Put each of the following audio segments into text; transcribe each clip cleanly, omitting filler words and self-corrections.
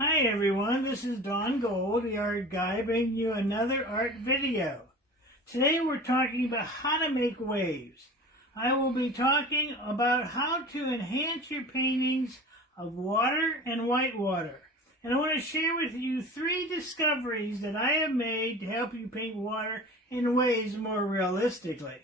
Hi everyone, this is Don Gold, the art guy, bringing you another art video. Today we're talking about how to make waves. I will be talking about how to enhance your paintings of water and whitewater. And I want to share with you 3 discoveries that I have made to help you paint water in waves more realistically.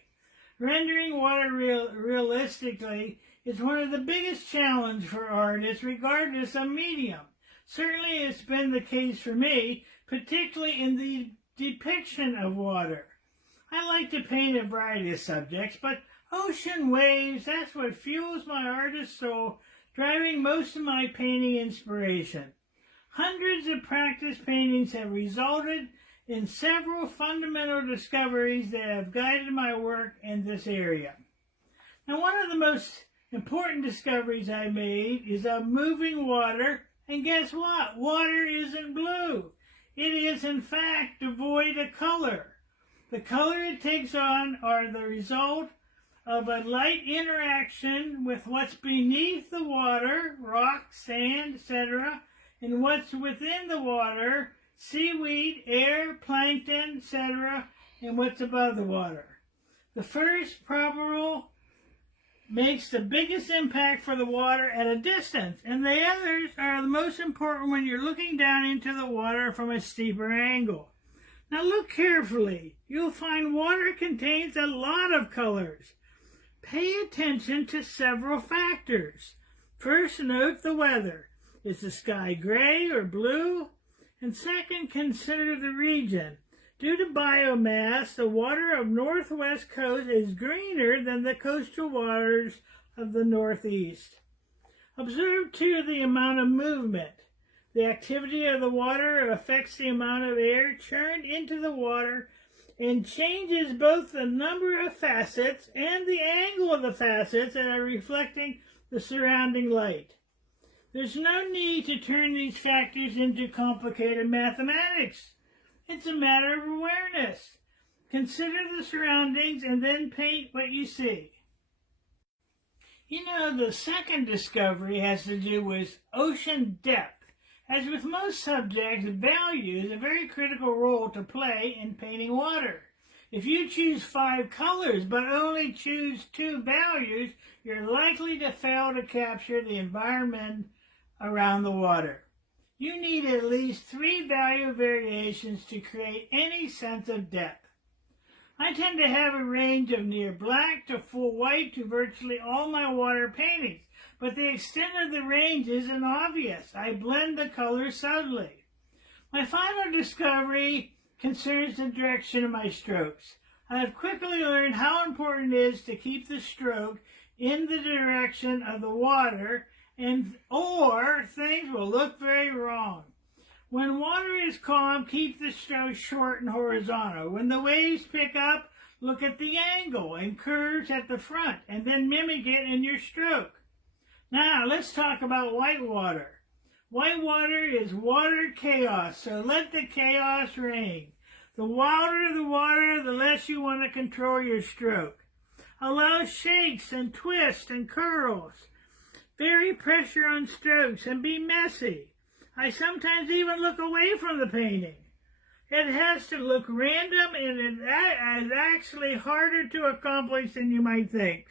Rendering water realistically is one of the biggest challenges for artists regardless of medium. Certainly it's been the case for me, particularly in the depiction of water. I like to paint a variety of subjects, but ocean waves, that's what fuels my artist soul, driving most of my painting inspiration. Hundreds of practice paintings have resulted in several fundamental discoveries that have guided my work in this area. Now, one of the most important discoveries I made is of moving water. And guess what? Water isn't blue. It is, in fact, devoid of color. The color it takes on are the result of a light interaction with what's beneath the water, rock, sand, etc., and what's within the water, seaweed, air, plankton, etc., and what's above the water. The first probable makes the biggest impact for the water at a distance, and the others are the most important when you're looking down into the water from a steeper angle. Now look carefully. You'll find water contains a lot of colors. Pay attention to several factors. First, note the weather. Is the sky gray or blue? And second, consider the region. Due to biomass, the water of northwest coast is greener than the coastal waters of the northeast. Observe, too, the amount of movement. The activity of the water affects the amount of air churned into the water and changes both the number of facets and the angle of the facets that are reflecting the surrounding light. There's no need to turn these factors into complicated mathematics. It's a matter of awareness. Consider the surroundings and then paint what you see. You know, the second discovery has to do with ocean depth. As with most subjects, value is a very critical role to play in painting water. If you choose 5 colors but only choose 2 values, you're likely to fail to capture the environment around the water. You need at least 3 value variations to create any sense of depth. I tend to have a range of near black to full white to virtually all my water paintings, but the extent of the range isn't obvious. I blend the colors subtly. My final discovery concerns the direction of my strokes. I have quickly learned how important it is to keep the stroke in the direction of the water, or things will look very wrong. When water is calm, keep the stroke short and horizontal. When the waves pick up, look at the angle and curves at the front, and then mimic it in your stroke. Now, let's talk about whitewater. Whitewater is water chaos, so let the chaos reign. The wilder the water, the less you want to control your stroke. Allow shakes and twists and curls. Vary pressure on strokes and be messy. I sometimes even look away from the painting. It has to look random, and it is actually harder to accomplish than you might think.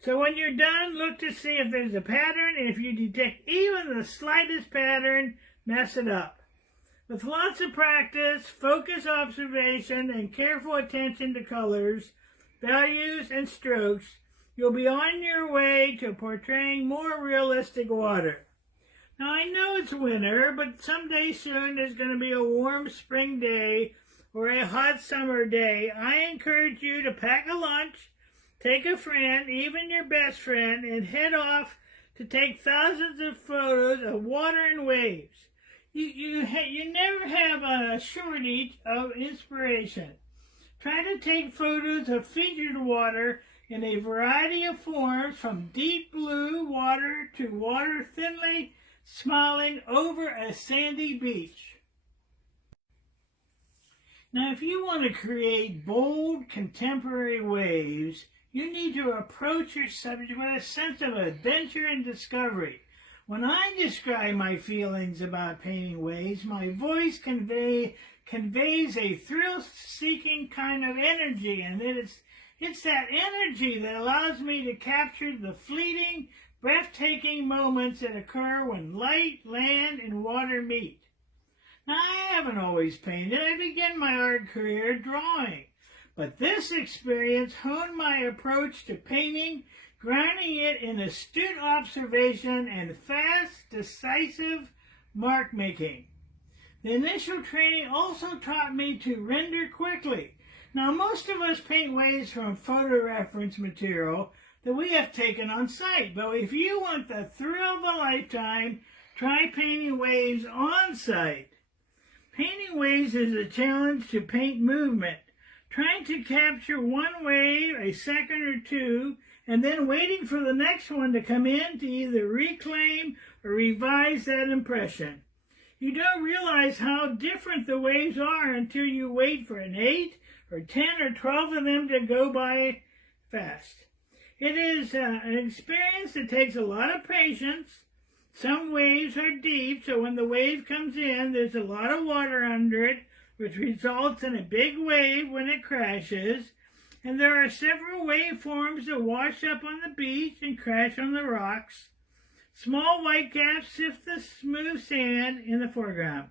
So when you're done, look to see if there's a pattern, and if you detect even the slightest pattern, mess it up. With lots of practice, focused observation, and careful attention to colors, values, and strokes, you'll be on your way to portraying more realistic water. Now, I know it's winter, but someday soon there's going to be a warm spring day or a hot summer day. I encourage you to pack a lunch, take a friend, even your best friend, and head off to take thousands of photos of water and waves. You never have a shortage of inspiration. Try to take photos of featured water in a variety of forms, from deep blue water to water thinly smiling over a sandy beach. Now, if you want to create bold contemporary waves, you need to approach your subject with a sense of adventure and discovery. When I describe my feelings about painting waves, my voice conveys a thrill-seeking kind of energy, and it's that energy that allows me to capture the fleeting, breathtaking moments that occur when light, land, and water meet. Now, I haven't always painted. I began my art career drawing, but this experience honed my approach to painting, grounding it in astute observation and fast, decisive mark-making. The initial training also taught me to render quickly. Now, most of us paint waves from photo reference material that we have taken on site, but if you want the thrill of a lifetime, try painting waves on site. Painting waves is a challenge to paint movement, trying to capture one wave a second or two, and then waiting for the next one to come in to either reclaim or revise that impression. You don't realize how different the waves are until you wait for an 8 or 10 or 12 of them to go by fast. It is an experience that takes a lot of patience. Some waves are deep, so when the wave comes in, there's a lot of water under it, which results in a big wave when it crashes. And there are several waveforms that wash up on the beach and crash on the rocks. Small white caps sift the smooth sand in the foreground.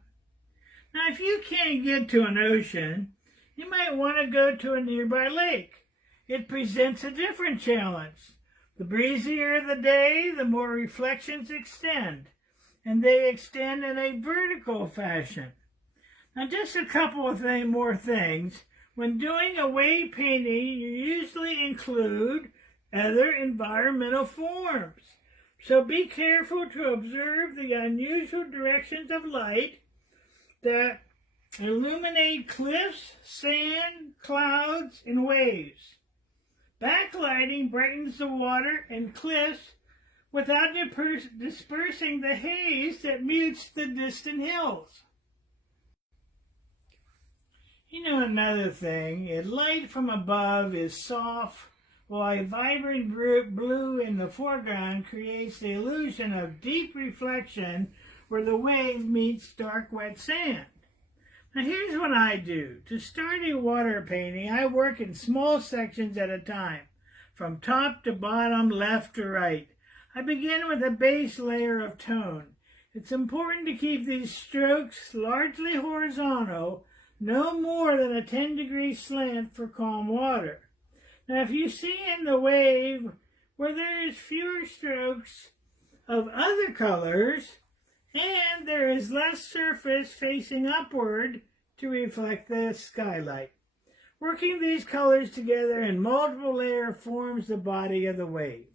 Now, if you can't get to an ocean, you might want to go to a nearby lake. It presents a different challenge. The breezier the day, the more reflections extend, and they extend in a vertical fashion. Now, just a couple of more things. When doing a wave painting, you usually include other environmental forms. So be careful to observe the unusual directions of light that illuminate cliffs, sand, clouds, and waves. Backlighting brightens the water and cliffs without dispersing the haze that mutes the distant hills. You know, another thing, light from above is soft, while a vibrant blue in the foreground creates the illusion of deep reflection where the wave meets dark, wet sand. Now, here's what I do. To start a water painting, I work in small sections at a time, from top to bottom, left to right. I begin with a base layer of tone. It's important to keep these strokes largely horizontal, no more than a 10-degree slant for calm water. Now, if you see in the wave where there is fewer strokes of other colors, and there is less surface facing upward to reflect the skylight. Working these colors together in multiple layers forms the body of the wave.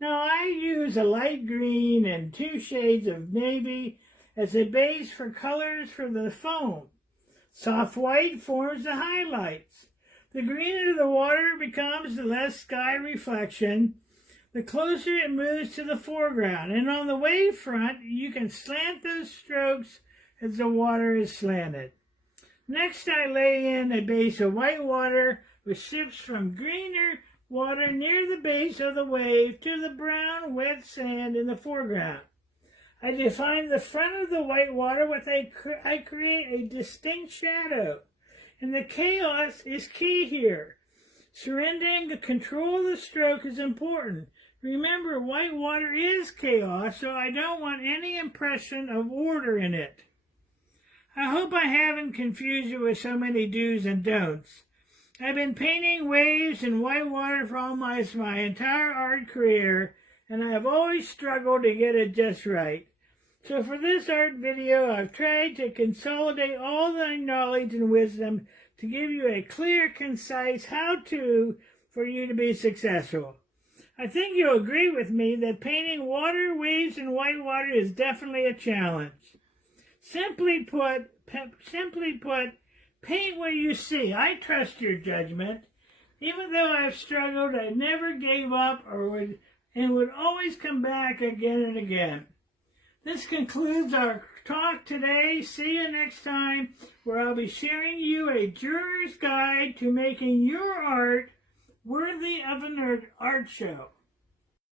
Now, I use a light green and 2 shades of navy as a base for colors for the foam. Soft white forms the highlights. The greener the water becomes, the less sky reflection, the closer it moves to the foreground. And on the wave front, you can slant those strokes as the water is slanted. Next, I lay in a base of white water, which shifts from greener water near the base of the wave to the brown, wet sand in the foreground. I define the front of the white water I create a distinct shadow. And the chaos is key here. Surrendering the control of the stroke is important. Remember, white water is chaos, so I don't want any impression of order in it. I hope I haven't confused you with so many do's and don'ts. I've been painting waves in white water for almost my entire art career, and I have always struggled to get it just right. So for this art video, I've tried to consolidate all the knowledge and wisdom to give you a clear, concise how-to for you to be successful. I think you'll agree with me that painting water, waves, and white water is definitely a challenge. Simply put, paint what you see. I trust your judgment. Even though I've struggled, I never gave up would always come back again and again. This concludes our talk today. See you next time, where I'll be sharing you a juror's guide to making your art worthy of an art show.